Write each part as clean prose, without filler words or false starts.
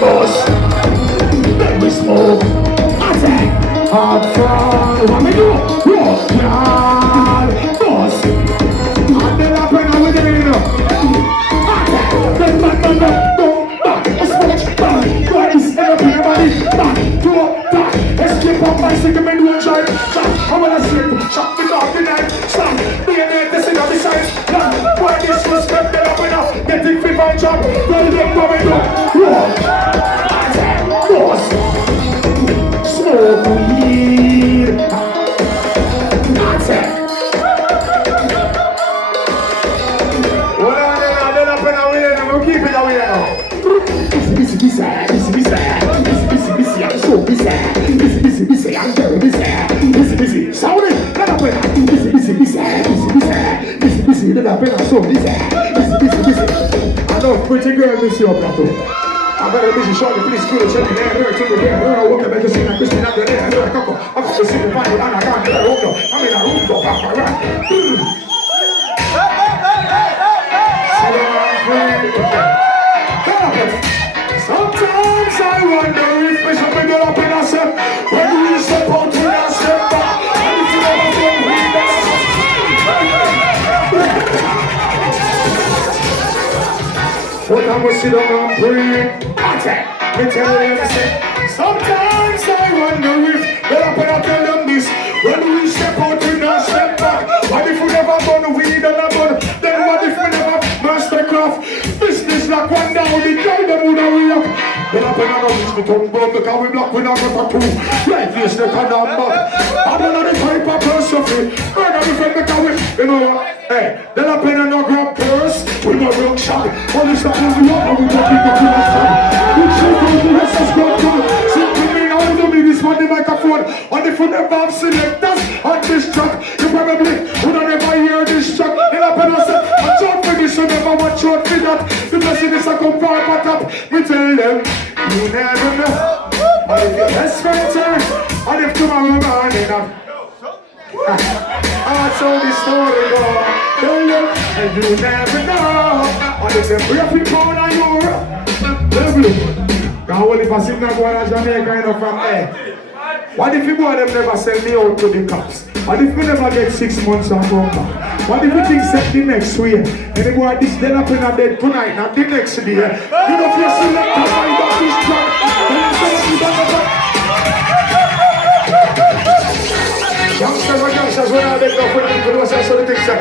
boss. Then we smoke. Attack. Hard fun. What we do? Rock yard. Boss. And then up and over there, you know. Attack. Then back. Go back. Let's back. What is up in your body? Back. Go back. Escape on bicycle and one try. I'm gonna slip. Shot me off the night. Stop. Be a man to sit on the side. Why this was kept up enough? Getting free by job. Tell them what we do. Rock. Attack. Boss. Smoke weed. Attack. Well, I'm up and away. I'm keep it away now. Busy, I'm so busy. I'm very busy. Sound it. Let up and busy. Let up and I'm so busy. I know pretty girl miss you up that too. I'm very busy, shorty, please do the check in there, to the hair, walk back to see my Christian under there, I'm going to see the money, and I can't get a room, I'm in a room, go back, sometimes I wonder if we should be up in ourselves, when we step out in ourselves, and if you ever get with us. But I'm going to sit down and breathe. Attack. Me tell you this. Sometimes I wonder if when I tell them this, when we step out we not step back. What if we never burn weed and a burn? Then what if we never master craft? Business like one down, we tell them who the way up. Then I pen and reach the tongue bomb because we block we not go for two. Right face the can and back. I'm one of the type of person burn on the friend because we, you know what? Hey, then I pen and grab purse. We no broke shot. All this stuff is we up and we don't keep the killer shot. We check out the rest of God good. So to me now do me this one the microphone. On the front of Bob selectors on this track. You probably would never hear this track. Then I pen and say, I talk for this, so never watch out for that. Because if it's a come far back up, we tell them, you never know. And if your best friend turn, and if tomorrow morning up. That's how the story goes. Tell them, and you never know. And if them breath people on Europe, level. Now what if I sing that one as Jamaica enough from there? What if people them never send me out to the cops? What if we never get 6 months and come back? What if we think set the next way? And the boy this dead up in a dead tonight, not the next day. You know if you select to find out this track, youngsters and youngsters, when I get up with people who say so the things that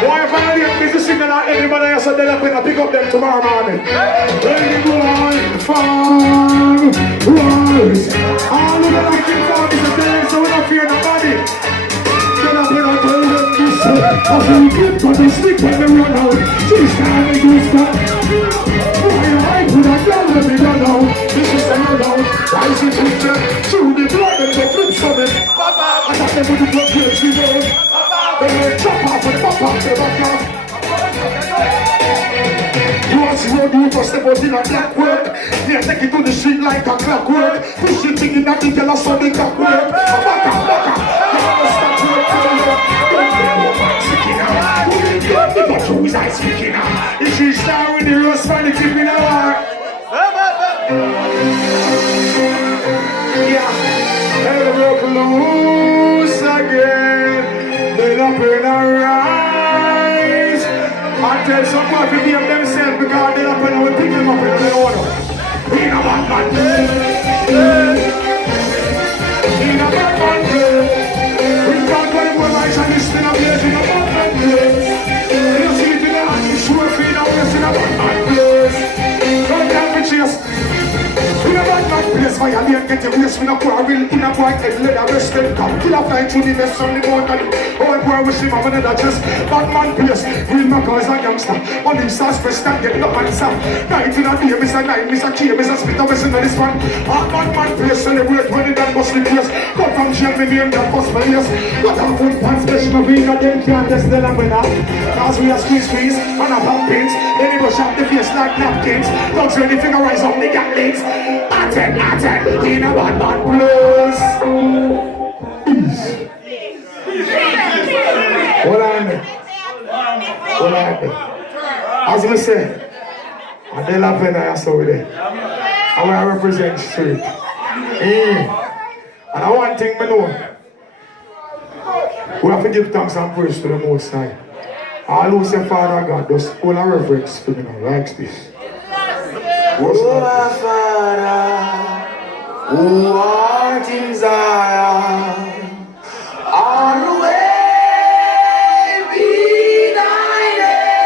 why if I get busy singing out everybody else and then up and I pick up them tomorrow morning. Ready to go far rise. All of the lighting for is a day, so we don't fear nobody. Then up and I tell them this after we keep on the stick when they run out. She's time to stop. Why I put a gun when they run out. This is the run out. Rising to the through the blood and the flips of it. I got them with the blood pills, you know. They chop off and pop off the back off. Once you road, you first step out in a black work. Yeah, take it to the street like a clockwork. Push it in that you tell us how the clock work. Baka. You never stop work till you don't know what's sticking out. Who will get the bottle who's I speaking out? If she's down with the rose for the keeping her heart. Yeah, they broke loose again. They up in a rise. I tell someone to give themselves because they up and we pick them up in the order. In a bad day. In a bad day. We can't go in one life and this thing up here in a bad day. You see it in the hand, you sure feel now it's in a bad place. Don't have to chase. In a bad place, my alien get your waist, we no quarrel. In a white head, leather rested. Come kill a fly through the mess on the boat. Old boy wish him have another chest. Bad man place, real Maca is a youngster. On him starts press, can't get no answer. Night in a day, Mr. Night, Mr. K, Mr. Spit, I'm missing on this one. Bad man place, celebrate when he done bust the place. Come from jail, me name that first place. Got a foot pants, special marina, them can't test them when I. Cause we are squeeze, and a pump pins. Then he brush up the face like napkins. Dogs ready, finger rise up, they got legs. Attack, in a bad place. Hold on. As I say, I don't have any answer with it. And I represent straight. And I one thing I know. We have to give thanks and praise to the Most High. All who say Father God, just all our reverence to me now, like this. Oh, our Father, who art in Zion, on way be thy name.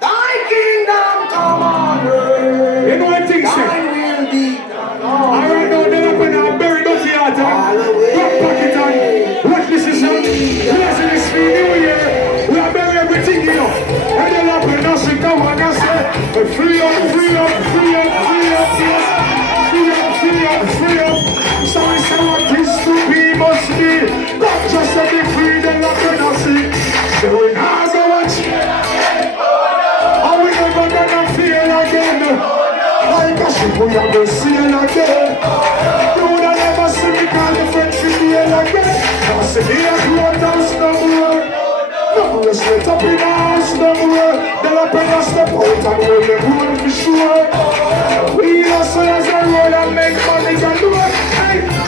Thy kingdom come on earth. You know what I think, sir? Thy will be done. Alright, now then up and bury the theater. Drop pocket on. Watch this is up. Blessing this new year. We are burying everything, you know. And then up and nothing, come on, that's it. Free up, free up, free up, free up, yes. Free up, free up, free up. Sorry, say what this to be must be. Not just to be free, then up and nothing. So we now go watch. Are we never gonna feel again? Like a ship, we are gonna sail again. You would have never seen me call the French feel again. Now see me a grown dance no more. No more straight up in the house no more. Then up and I step out and hold the road for sure. We hustle as a roll and make money galore.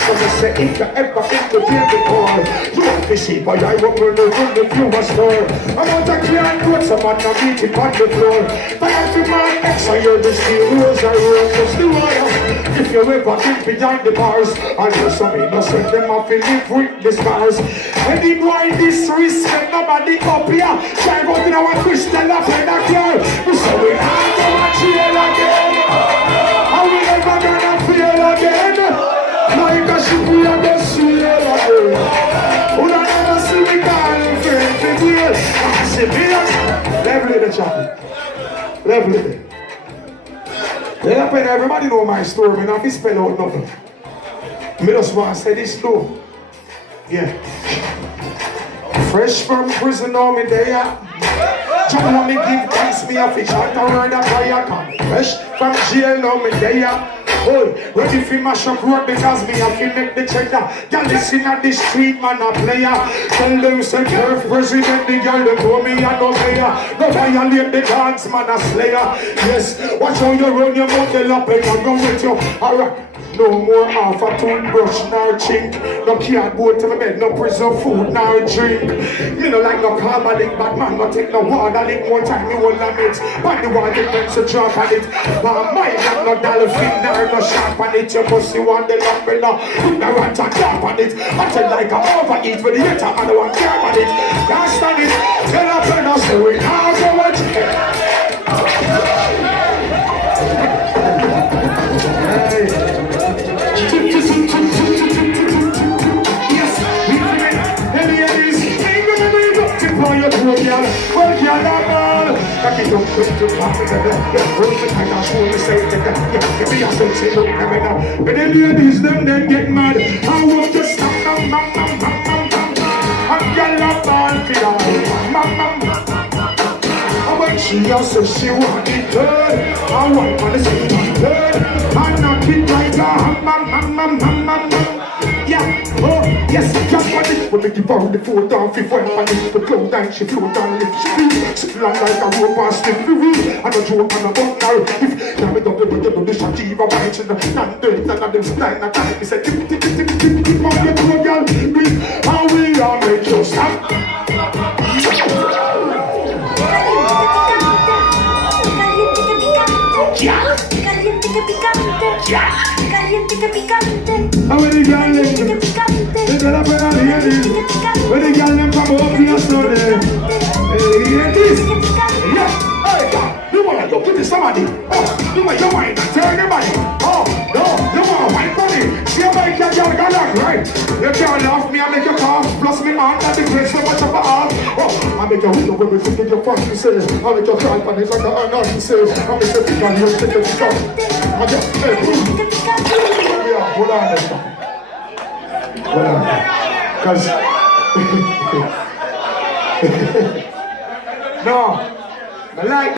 So I say if you ever entertain the call, you want to see but I won't run the viewer store. I'm out of clear clothes, some man not beating on the floor. Tired to my ex, I hear the steel rules, I roll just the water. If you ever think behind the bars, and there's some innocent, them have to live with the scars. Any boy disrespect, nobody up here. Drive out in our crystal up in the car. We say we have to watch it again. Are we never gonna feel again? Like a ship we are gonna sail again. Who don't ever see me calling friend to deal. I say me up. Level it the chapel. Level it. Then up and everybody know my story. Me not be spell out nothing. Me just want to say this though. Yeah. Fresh from prison now me there. Jump on me give thanks me a fish out a word of fire come. Fresh from jail now me there. Boy, ready for mash up road because me have to make the cheddar. Girl, listen at the street, man, a player. Tell them, say, turf president, the girl, they know me, I no player. No violate the dance, man, a slayer. Yes, watch how you run your mouth, they lap and I go with you. Alright. No more half a toothbrush, nor chink. No cardboard to my bed, no prison food, nor drink. Me no like no carbolic, but man no take no water. Lick more time, me will not mix. But the water depends to drop on it. But my like no dolphin, nor no shark on it. Your pussy want the lump, me no. Put the rat a drop on it. I tell like I overeat with the hater, and I want care on it. Can't stand it. Get up and I'll say we now go watch it. But the ladies them then get mad. I want to stop I'm gonna ball for when she also she want it good. I want to see it good. I'm not it right yeah, oh, yes, just want it. When they give her the foot down, fifth one on it. The clothes down, she float down, lift she feel. Sit long like a rope and stiff the wheel. And a joke and a buck now. If now we don't do the shajiva white and the nanders and the stand at time. He said, tip, on your toe, girl. How we all make you stop. Caliente que picante. How many girls they tell up and hear this. When the girl them come up here slowly. Hear this. Yeah. Hey, you wanna go to somebody? Oh, you want your mind and turn your body. Oh, no, you wanna wine money. See how my girl got on, right? You can't laugh me, I make you cough. Plus me man, that the grace so much of a heart. Oh, I make you window when we think in your front to say. I make you cry and it's like a unknown to say. I make you think on you, take it to I just, hey, yeah, hold on, hold on. Because no, I like